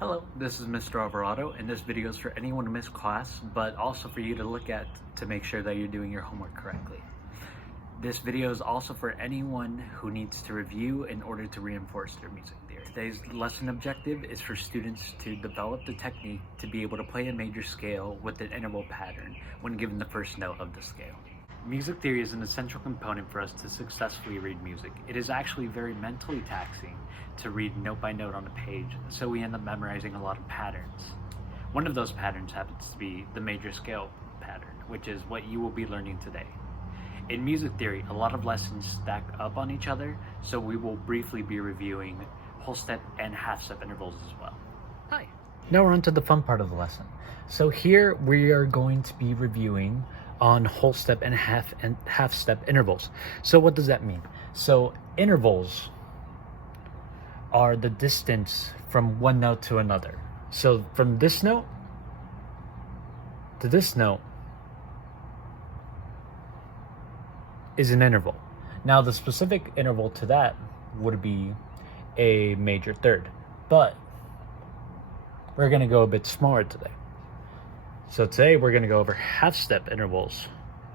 Hello, this is Mr. Alvarado, and this video is for anyone who missed class, but also for you to look at to make sure that you're doing your homework correctly. This video is also for anyone who needs to review in order to reinforce their music theory. Today's lesson objective is for students to develop the technique to be able to play a major scale with an interval pattern when given the first note of the scale. Music theory is an essential component for us to successfully read music. It is actually very mentally taxing to read note by note on a page, so we end up memorizing a lot of patterns. One of those patterns happens to be the major scale pattern, which is what you will be learning today. In music theory, a lot of lessons stack up on each other, so we will briefly be reviewing whole step and half step intervals as well. Hi! Now we're on to the fun part of the lesson. So here we are going to be reviewing on whole step and half step intervals. So what does that mean? So intervals are the distance from one note to another. So from this note to this note is an interval. Now the specific interval to that would be a major third, but we're going to go a bit smaller today. So today we're going to go over half step intervals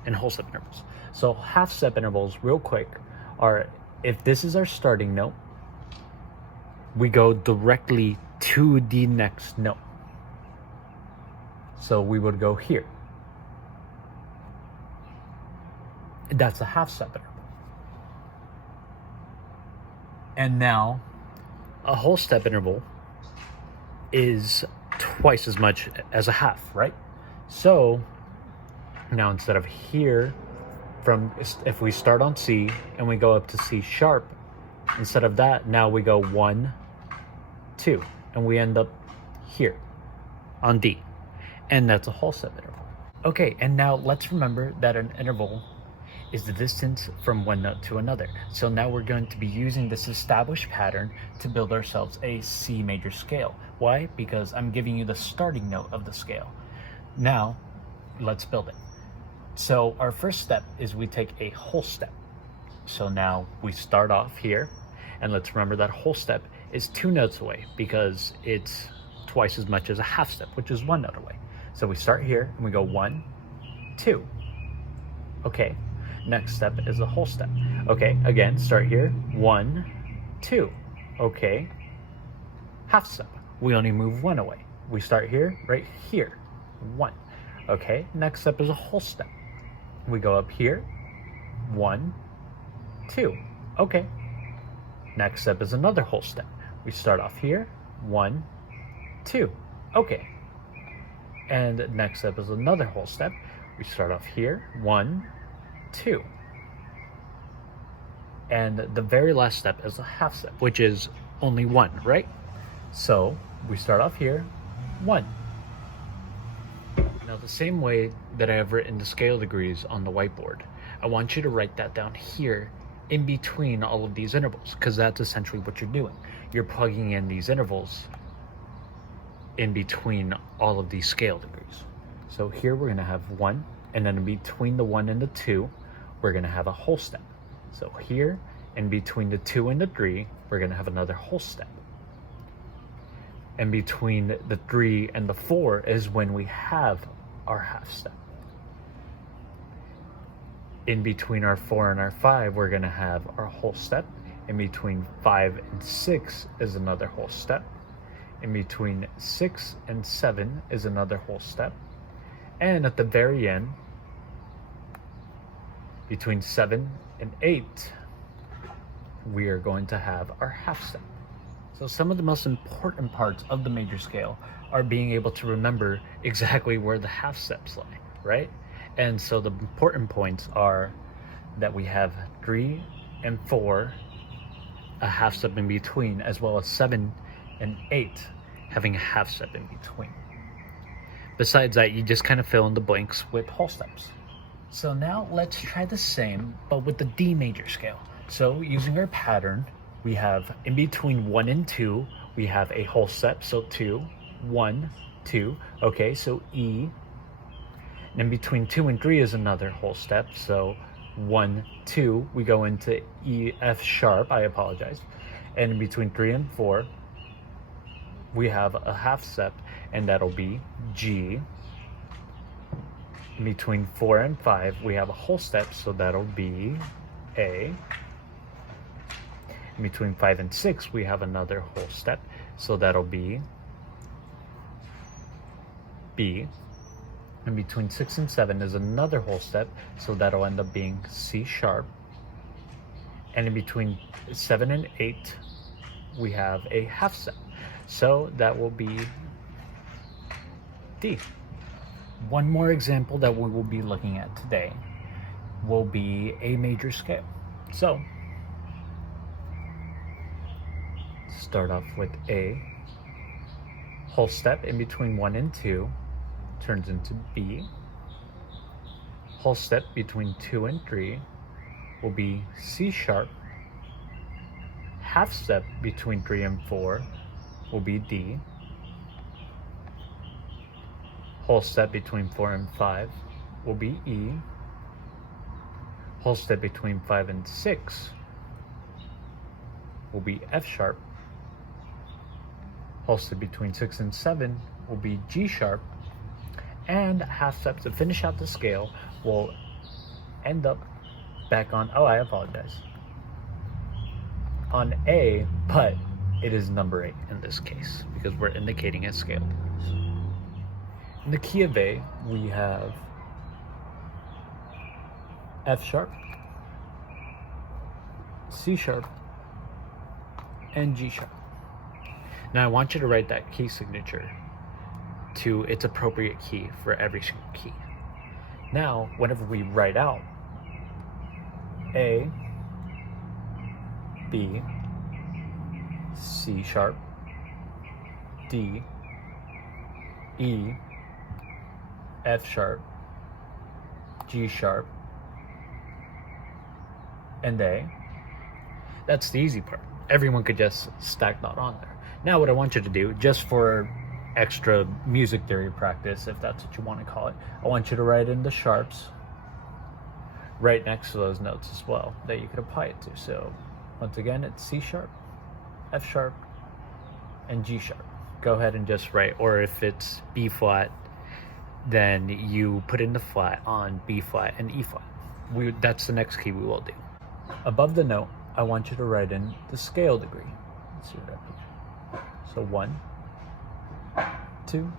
and whole step intervals. So half step intervals, real quick, are if this is our starting note, we go directly to the next note. So we would go here. That's a half step interval. And now a whole step interval is twice as much as a half, right? So now instead of here, if we start on C and we go up to C sharp, instead of that, now we go 1, 2, and we end up here on D, and that's a whole step interval. Okay, and now let's remember that an interval is the distance from one note to another. So now we're going to be using this established pattern to build ourselves a C major scale. Why? Because I'm giving you the starting note of the scale. Now, let's build it. So our first step is we take a whole step. So now we start off here, and let's remember that whole step is 2 notes away because it's twice as much as a half step, which is 1 note away. So we start here and we go 1, 2. Okay. Next step is a whole step. Okay, again, start here, 1, 2. Okay, half step. We only move 1 away. We start here, right here, 1. Okay, next step is a whole step. We go up here, 1, 2. Okay, next step is another whole step. We start off here, 1, 2. Okay, and next step is another whole step. We start off here, 1, 2. And the very last step is a half step, which is only 1, right? So we start off here, 1. Now the same way that I have written the scale degrees on the whiteboard, I want you to write that down here in between all of these intervals, because that's essentially what you're doing. You're plugging in these intervals in between all of these scale degrees. So here we're going to have 1, and then in between the 1 and the 2, we're going to have a whole step. So here, in between the 2 and the 3, we're going to have another whole step. And between the 3 and the 4 is when we have our half step. In between our 4 and our 5, we're going to have our whole step. In between 5 and 6 is another whole step. In between 6 and 7 is another whole step. And at the very end, between 7 and 8, we are going to have our half step. So some of the most important parts of the major scale are being able to remember exactly where the half steps lie, right? And so the important points are that we have 3 and 4, a half step in between, as well as 7 and 8 having a half step in between. Besides that, you just kind of fill in the blanks with whole steps. So now let's try the same, but with the D major scale. So using our pattern, we have in between 1 and 2, we have a whole step. So 2, 1, 2. Okay, so E. And in between 2 and 3 is another whole step. So 1, 2, we go into E, F sharp, I apologize. And in between 3 and 4, we have a half step, and that'll be G. In between 4 and 5, we have a whole step, so that'll be A. In between 5 and 6, we have another whole step, so that'll be B. In between 6 and 7 is another whole step, so that'll end up being C sharp. And in between 7 and 8, we have a half step, so that will be D. One more example that we will be looking at today will be A major scale. So, start off with A, whole step in between 1 and 2 turns into B, whole step between 2 and 3 will be C sharp, half step between 3 and 4 will be D, whole step between 4 and 5 will be E, whole step between 5 and 6 will be F sharp, whole step between 6 and 7 will be G sharp, and half step to finish out the scale will end up back on, oh, I apologize, on A, but it is number 8 in this case because we're indicating a scale. In the key of A, we have F sharp, C sharp, and G sharp. Now I want you to write that key signature to its appropriate key for every key. Now, whenever we write out A, B, C sharp, D, E, F sharp, G sharp, and A, that's the easy part. Everyone could just stack that on there. Now what I want you to do, just for extra music theory practice, if that's what you want to call it, I want you to write in the sharps right next to those notes as well that you could apply it to. So once again, it's C sharp, F sharp, and G sharp. Go ahead and just write, or if it's B flat, then you put in the flat on B flat and E flat. That's the next key we will do. Above the note, I want you to write in the scale degree. Let's see what that means. So 1, 2,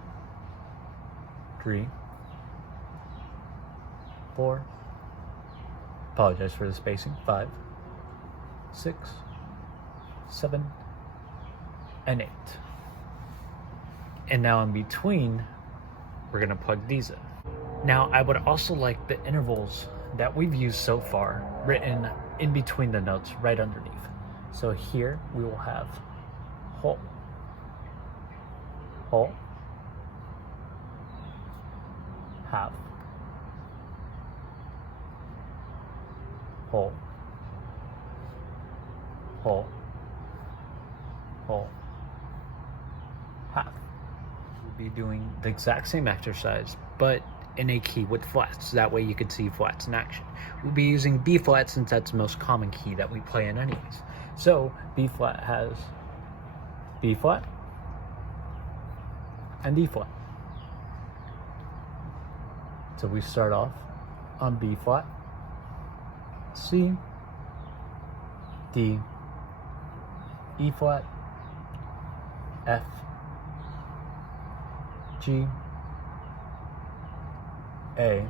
3, 4, apologize for the spacing, 5, 6, 7, and 8. And now in between, we're going to plug these in. Now, I would also like the intervals that we've used so far written in between the notes right underneath. So here we will have whole, whole, half, whole, whole, whole, half. We'll be doing the exact same exercise, but in a key with flats. That way you can see flats in action. We'll be using B flat since that's the most common key that we play in anyways. So B flat has B flat and D flat. So we start off on B flat, C, D, E flat, F, G, A,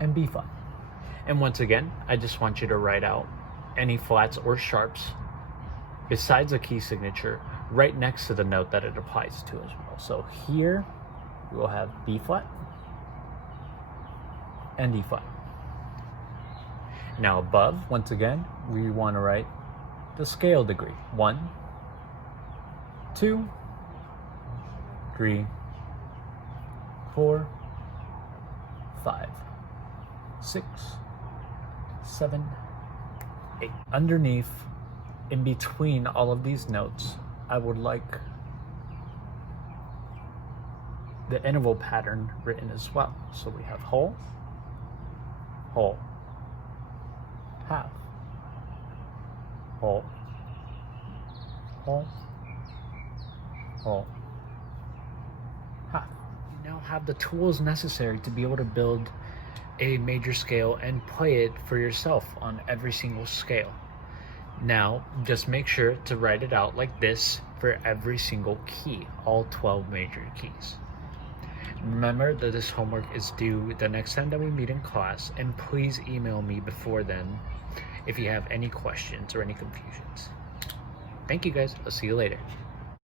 and B flat. And once again, I just want you to write out any flats or sharps besides a key signature right next to the note that it applies to as well. So here we will have B flat and D flat. Now above, once again, we want to write the scale degree. 1, 2, 3, 4, 5, 6, 7, 8. Underneath, in between all of these notes, I would like the interval pattern written as well. So we have whole, whole, half, whole, whole, whole half. You now have the tools necessary to be able to build a major scale and play it for yourself on every single scale. Now, just make sure to write it out like this for every single key, all 12 major keys. Remember that this homework is due the next time that we meet in class, and please email me before then if you have any questions or any confusions. Thank you guys. I'll see you later.